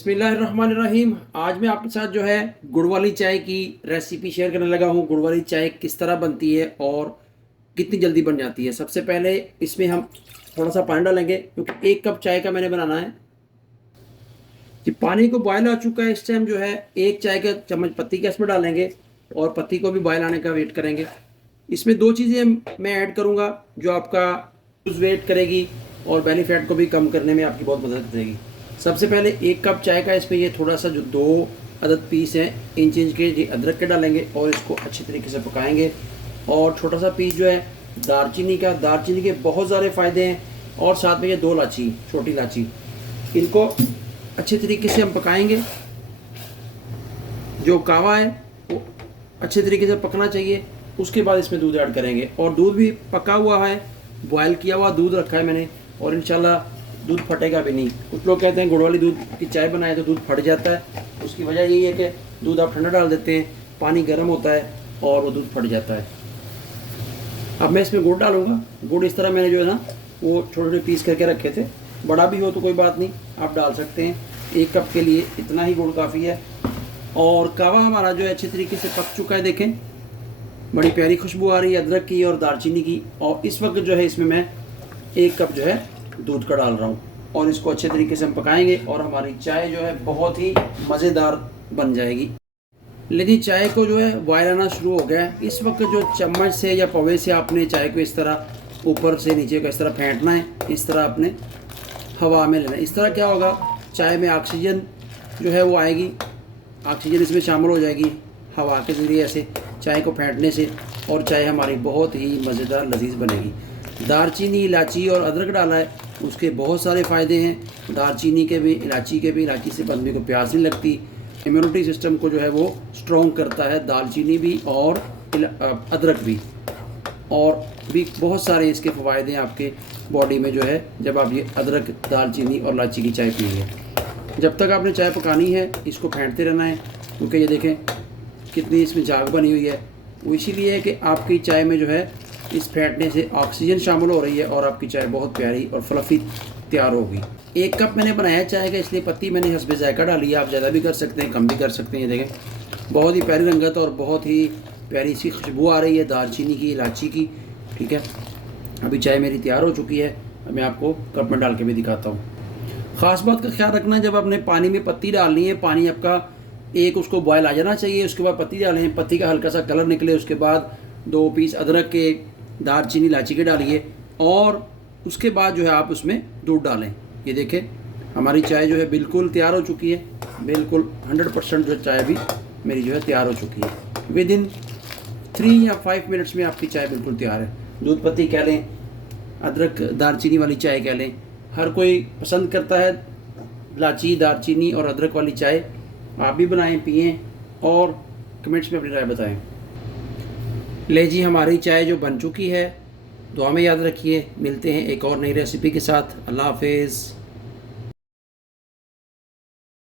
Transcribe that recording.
बिस्मिल्लाहिर्रहमानिर्रहीम। आज मैं आपके साथ जो है गुड़ वाली चाय की रेसिपी शेयर करने लगा हूँ। गुड़ वाली चाय किस तरह बनती है और कितनी जल्दी बन जाती है। सबसे पहले इसमें हम थोड़ा सा पानी डालेंगे क्योंकि 1 कप चाय का मैंने बनाना है। कि पानी को बॉयल आ चुका है, इस टाइम जो है 1 चाय का चम्मच पत्ती का इसमें डालेंगे और पत्ती को भी बॉयल आने का वेट करेंगे। इसमें 2 चीज़ें मैं ऐड करूँगा जो आपका लूज वेट करेगी और बेली फैट को भी कम करने में आपकी बहुत मदद करेगी। सबसे पहले 1 कप चाय का इसमें ये थोड़ा सा जो 2 अदद पीस हैं इंच इंच के ये अदरक के डालेंगे और इसको अच्छी तरीके से पकाएंगे। और छोटा सा पीस जो है दालचीनी का, दालचीनी के बहुत सारे फ़ायदे हैं। और साथ में ये 2 इलायची, छोटी इलायची, इनको अच्छे तरीके से हम पकाएंगे। जो कावा है वो अच्छे तरीके से पकना चाहिए। उसके बाद इसमें दूध ऐड करेंगे और दूध भी पका हुआ है, बॉयल किया हुआ दूध रखा है मैंने और इंशाल्लाह दूध फटेगा भी नहीं। कुछ लोग कहते हैं गुड़ वाली दूध की चाय बनाए तो दूध फट जाता है। उसकी वजह यही है कि दूध आप ठंडा डाल देते हैं, पानी गर्म होता है और वो दूध फट जाता है। अब मैं इसमें गुड़ डालूंगा। गुड़ इस तरह मैंने जो है ना वो छोटे छोटे पीस करके रखे थे। बड़ा भी हो तो कोई बात नहीं, आप डाल सकते हैं। 1 कप के लिए इतना ही गुड़ काफ़ी है। और कावा हमारा जो है अच्छे तरीके से पक चुका है। देखें बड़ी प्यारी खुशबू आ रही है अदरक की और दालचीनी की। और इस वक्त जो है इसमें मैं 1 कप जो है दूध का डाल रहा हूँ और इसको अच्छे तरीके से हम पकाएंगे और हमारी चाय जो है बहुत ही मज़ेदार बन जाएगी। लेकिन चाय को जो है बॉयल आना शुरू हो गया है। इस वक्त जो चम्मच से या पवे से आपने चाय को इस तरह ऊपर से नीचे को इस तरह फेंटना है। इस तरह आपने हवा में लेना है। इस तरह क्या होगा, चाय में ऑक्सीजन जो है वो आएगी, ऑक्सीजन इसमें शामिल हो जाएगी हवा के ज़रिए ऐसे चाय को फेंटने से, और चाय हमारी बहुत ही मज़ेदार लजीज बनेगी। दालचीनी, इलायची और अदरक डाला है, उसके बहुत सारे फ़ायदे हैं। दालचीनी के भी, इलायची के भी। इलायची से बंदे को प्यास नहीं लगती, इम्यूनिटी सिस्टम को जो है वो स्ट्रॉन्ग करता है दालचीनी भी और अदरक भी। और भी बहुत सारे इसके फ़वायद हैं आपके बॉडी में जो है जब आप ये अदरक, दालचीनी और इलायची की चाय पिएंगे। जब तक आपने चाय पकानी है इसको फेंटते रहना है क्योंकि ये देखें कितनी इसमें झाग बनी हुई है। वो इसीलिए है कि आपकी चाय में जो है इस फेंटने से ऑक्सीजन शामिल हो रही है और आपकी चाय बहुत प्यारी और फ्लफ़ी तैयार होगी। 1 कप मैंने बनाया चाय का, इसलिए पत्ती मैंने हस्बे जायका डाली है। आप ज़्यादा भी कर सकते हैं, कम भी कर सकते हैं। ये देखें बहुत ही प्यारी रंगत और बहुत ही प्यारी सी खुशबू आ रही है दालचीनी की, इलायची की। ठीक है, अभी चाय मेरी तैयार हो चुकी है। मैं आपको कप में डाल के भी दिखाता हूँ। ख़ास बात का ख्याल रखना, जब आपने पानी में पत्ती डालनी है, पानी आपका एक उसको बॉयल आ जाना चाहिए। उसके बाद पत्ती डालें, पत्ती का हल्का सा कलर निकले, उसके बाद 2 पीस अदरक के, दालचीनी, इलायची के डालिए और उसके बाद जो है आप उसमें दूध डालें। ये देखें हमारी चाय जो है बिल्कुल तैयार हो चुकी है। बिल्कुल 100% जो चाय भी मेरी जो है तैयार हो चुकी है। विद इन 3 या 5 मिनट्स में आपकी चाय बिल्कुल तैयार है। दूध पत्ती कह लें, अदरक दालचीनी वाली चाय कह लें, हर कोई पसंद करता है इलायची, दालचीनी और अदरक वाली चाय। आप भी बनाएं, पिएं और कमेंट्स में अपनी राय बताएं। ले जी, हमारी चाय जो बन चुकी है, दुआ में याद रखिए। मिलते हैं एक और नई रेसिपी के साथ। अल्लाह हाफिज़।